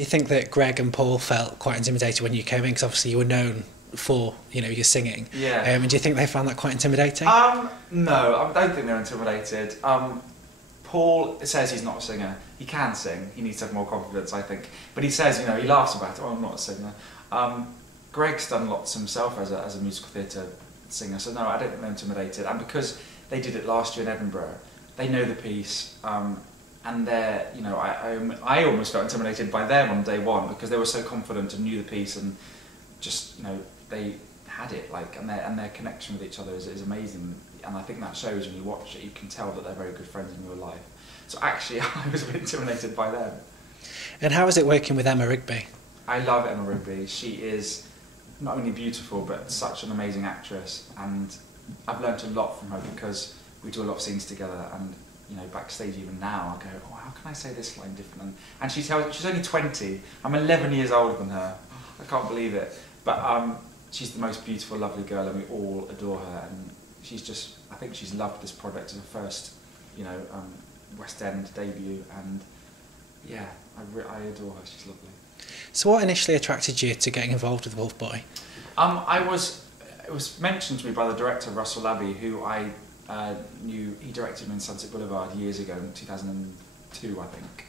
You think that Greg and Paul felt quite intimidated when you came in, because obviously you were known for, you know, your singing. Yeah. And do you think they found that quite intimidating? No, I don't think they're intimidated. Paul says he's not a singer. He can sing. He needs to have more confidence, I think. But he says, you know, he laughs about it. Oh, I'm not a singer. Greg's done lots himself as a musical theatre singer, so no, I don't think they're intimidated. And because they did it last year in Edinburgh, they know the piece. And they're, you know, I almost felt intimidated by them on day one because they were so confident and knew the piece, and just, you know, they had it, like, and their connection with each other is amazing. And I think that shows when you watch it. You can tell that they're very good friends in real life. So actually, I was a bit intimidated by them. And how is it working with Emma Rigby? I love Emma Rigby. She is not only beautiful, but such an amazing actress. And I've learnt a lot from her because we do a lot of scenes together. And, you know, backstage even now, I go, oh, how can I say this line differently? And she's only 20. I'm 11 years older than her. I can't believe it. But she's the most beautiful, lovely girl, and we all adore her. And she's just, I think she's loved this project as her first, you know, West End debut. And yeah, I adore her. She's lovely. So what initially attracted you to getting involved with Wolfboy? It was mentioned to me by the director, Russell Abbey, who I knew. He directed me in Sunset Boulevard years ago, in 2002, I think.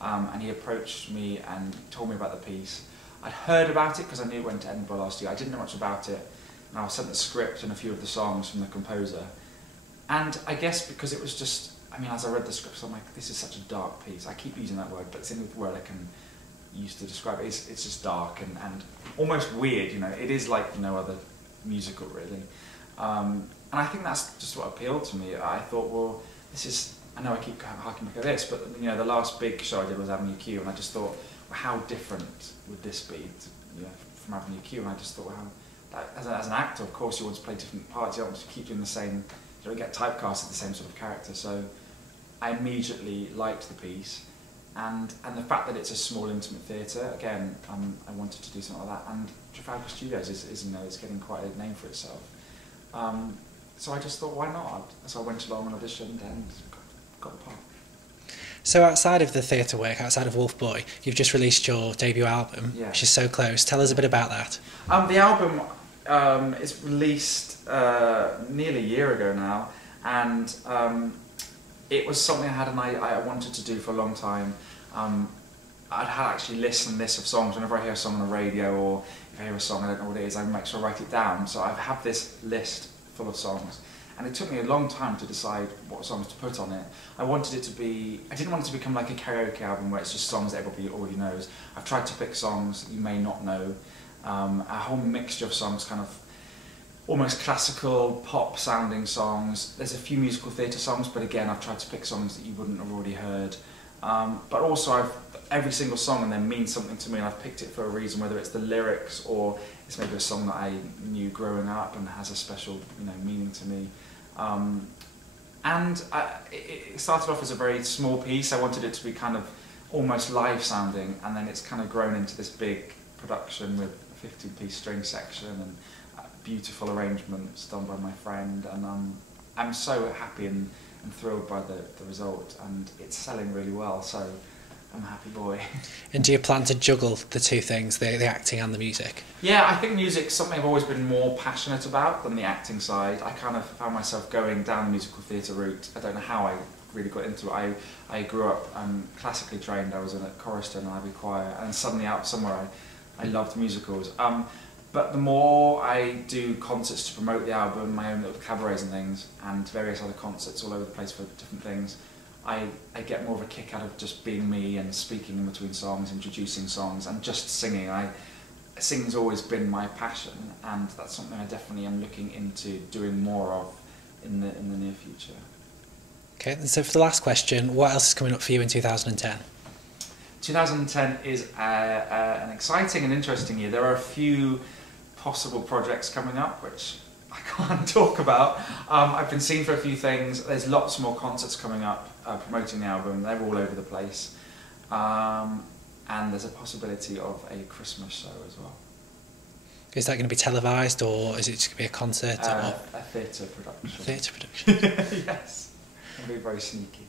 And he approached me and told me about the piece. I'd heard about it because I knew it went to Edinburgh last year. I didn't know much about it. And I was sent the script and a few of the songs from the composer. And I guess because it was just, I mean, as I read the scripts, I'm like, this is such a dark piece. I keep using that word, but it's the only word I can use to describe it. It's just dark and almost weird, you know. It is like no other musical, really. And I think that's just what appealed to me. I thought, well, this is, I know I keep harking back at this, but, you know, the last big show I did was Avenue Q, and I just thought, well, how different would this be, you know, from Avenue Q? And I just thought, well, as an actor, of course, you want to play different parts. You don't want to keep doing the same. You don't get typecast as the same sort of character. So I immediately liked the piece, and the fact that it's a small, intimate theatre. Again, I wanted to do something like that. And Trafalgar Studios is, you know, it's getting quite a name for itself. So I just thought, why not? So I went along and auditioned and got the part. So outside of the theatre work, outside of Wolfboy, you've just released your debut album, Yeah. which is So Close. Tell us a bit about that. The album is released nearly a year ago now, and it was something I had I wanted to do for a long time. I'd had actually lists and lists of songs. Whenever I hear a song on the radio, or if I hear a song I don't know what it is, I make sure I write it down. So I have this list full of songs. And it took me a long time to decide what songs to put on it. I wanted it to be, I didn't want it to become like a karaoke album where it's just songs that everybody already knows. I've tried to pick songs that you may not know, a whole mixture of songs, kind of almost classical, pop sounding songs. There's a few musical theatre songs, but again, I've tried to pick songs that you wouldn't have already heard. But also, every single song and then means something to me, and I've picked it for a reason, whether it's the lyrics or it's maybe a song that I knew growing up and has a special, you know, meaning to me. It started off as a very small piece. I wanted it to be kind of almost live sounding, and then it's kind of grown into this big production with a 15-piece string section and beautiful arrangements done by my friend, and I'm so happy and thrilled by the result, and it's selling really well, so I'm a happy boy. And do you plan to juggle the two things, the acting and the music? Yeah, I think music's something I've always been more passionate about than the acting side. I kind of found myself going down the musical theatre route. I don't know how I really got into it. I grew up classically trained. I was in a chorister and an Ivy choir, and suddenly out somewhere I loved musicals. But the more I do concerts to promote the album, my own little cabarets and things, and various other concerts all over the place for different things, I get more of a kick out of just being me and speaking in between songs, introducing songs, and just singing. Singing's always been my passion, and that's something I definitely am looking into doing more of in the near future. Okay, and so for the last question, what else is coming up for you in 2010? 2010 is an exciting and interesting year. There are a few possible projects coming up which I can't talk about. I've been seen for a few things. There's lots more concerts coming up promoting the album. They're all over the place. And there's a possibility of a Christmas show as well. Is that going to be televised, or is it just going to be a concert? A theatre production. Theatre production. Yes. It'll be very sneaky.